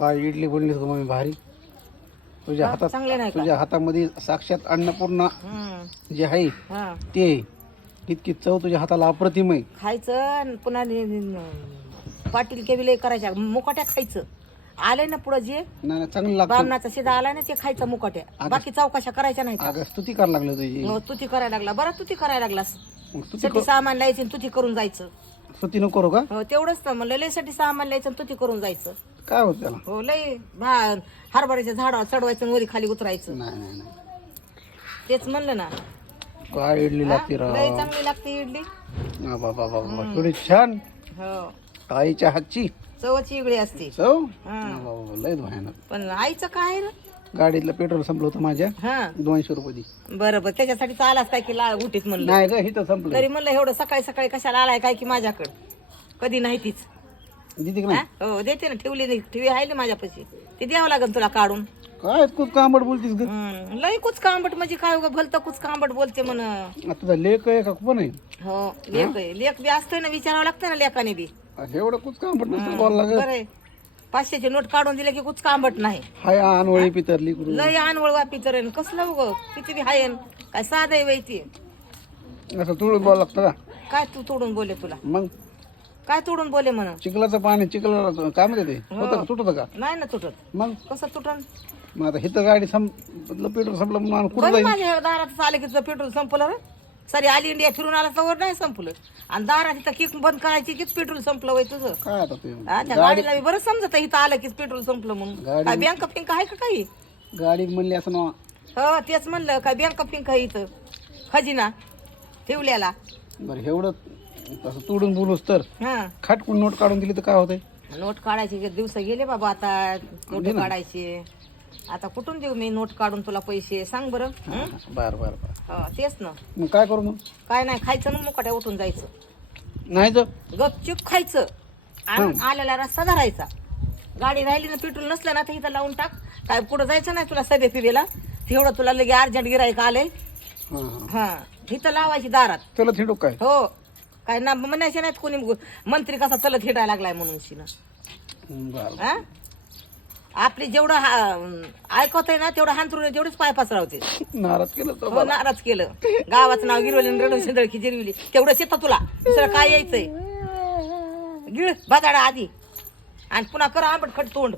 काय इडली का मम्मी भारी. तुझ्या हा, हातात चांगले नाही का? तुझ्या हातामध्ये साक्षात अन्नपूर्णा हम्म. जे आहे हा. ते. इतकी चव तुझ्या हाताला अप्रतिम आहे. खायचं आणि पुन्हा नि- नि- पाटील केविले करायच्या. मुकाट्या खायचं. आलंय ना पुढं जे? नाही नाही, चांगलं लागतं. बामणाचा शिदा आलाय ना ते खायचं मुकाट्या. बाकी चौकशा करायच्या नाही अगं स्तुती करायला लागलं तुझी मग तू ती करायला लागला. बरं तू ती करायला लागलास मग स्तुती साठी सामान लायचं आणि तू ती करून जायचं. स्तुती नको करू का? हो तेवढंच तर म्हणलं लयसाठी सामान लायचं आणि तू ती करून जायचं. काय होत त्याला? हो लय भा हरभऱ्याच्या झाडावर चढवायचं आणि वरी खाली उतरायचं. नाही नाही नाही. तेच म्हणलं ना. काय इडली लागते राव? लय चांगली लागते इडली. हा, बाबा बाबा थोडी छान. हो. आईच्या हातची. चवची इगडी असते. चव? हा. हा, बाबा लय भयानक. पण आईचं काय आहे ना? गाडीतलं पेट्रोल संपलं होतं माझ्या. हा. दोनशे रुपये दी. बरं बरं. त्याच्यासाठी चालाच काय की लाळ गुटीत म्हणलं. नाही ग इथं संपलं. तरी म्हणलं एवढं सकाळी सकाळी कशाला आलाय काय की माझ्याकडं? कधी नाही तीच. का हा? नाही? हो? देते ना. ठेवली नाही. ठेवी आहे ना माझ्यापाशी. ती द्यावं लागेल तुला काढून. काय खूप कांबड बोलतीस ग? हम्म, लय कुच कांबट म्हणजे काय उगा भलतं कुच कांबट बोलते म्हण. आता तुझा लेख आहे का पण आहे? हो लेख आहे. लेख बी असतोय ना विचारावं लागतं ना लेखाने बी. अरे एवढं कुछ कांबड नसतं बोल लागत बरं. पाचशेचे नोट काढून दिले की कुच कांबट नाही. हाय अनवळी पितरली लय अनवळ वापी तर. कसलं उग? किती बी हायन काय साधं आहे ती. असं तुळून बोलावं लागतं का? काय तू तोडून बोले तुला? मग? काय तोडून बोले म्हण चिखलाचं पाणी चिखला काय म्हणते ते? होतं का? तुटत का? नाही ना तुटत. मग? कसं तुटन? मग आता हिथं गाडी संपलं पेट्रोल संपलं आणि कुठं बरं जाईल माझ्या दारात आले की तुझं पेट्रोल संपलं रे सरी आली इंडिया फिरून आला तर नाही संपलं. आणि दारात इथं किक बंद करायची कीच पेट्रोल संपलं वय तुझं? काय आता ते? हा, त्या गाडीला बी बरं समजत इथं आलं की पेट्रोल संपलं म्हणून. गाडी- काय बँक फिंक आहे का काही? गाडी म्हणली असं ना हो तेच म्हणलं काय बँक फिंक आहे इथं? खजिना ठेवल्याला बरं एवढं तसं तोडून बोलूस तर. हा. खाटकून नोट काढून दिली तर काय होतंय? नोट काढायचे दिवस गेले बाबा आता नोट काढायचे. आता कुठून देऊ मी नोट काढून तुला पैसे? सांग बरं हं? बरं बरं बरं. हो, तेच ना. मग काय करू मग? काय नाही खायचं ना मुकाट्या उठून जायचं. नाही गपचूप खायचं. आलेला रस्ता धरायचा. गाडी राहिली ना पेट्रोल नसलं ना तर इथं लावून टाक. काय पुढं जायचं नाही तुला सभे पिबेला तेवढं तुला लगे अर्जंट गिरायक आले हां हां. हा इथं लावायची दारात. चला थिडू काय? हो. काय ना म्हणायचे नाहीत कोणी मंत्री कसा चलत हिटायला लागलाय म्हणून शिना. बरं. हा? आपली जेवढं हा- ऐकत आहे ना तेवढं हांतरून जेवढेच पाय पसरावते. नाराज केलं तर हो नाराज केलं. गावाचं नाव गिरवली आणि रडून शिंदळकी जिरविली तेवढंच येतं तुला. दुसरं काय यायचंय? गिळ बदाडा आधी. आणि पुन्हा कर आंबट खट तोंड.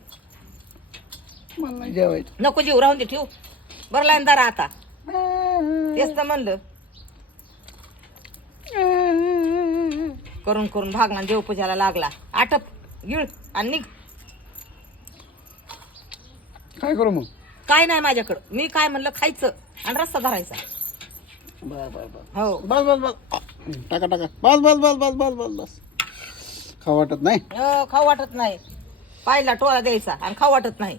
मला नाही जेवायचं. नको जीव राहून दे ठेव. बरं लाईनदार आता. तेच तर म्हणलं. करून करून भागला देव पूजाला लागला. आटप गिळ आणि निघ. काय करू मग? काय नाही माझ्याकडं. मी काय म्हणलं खायचं आणि रस्ता धरायचा. बर बर बर. हो. बस बस बस. टाका टाका. बस बस बस बस बस बस बस. खाऊ वाटत नाही? अं, खाऊ वाटत नाही. पायला टोळा द्यायचा आणि खाऊ वाटत नाही.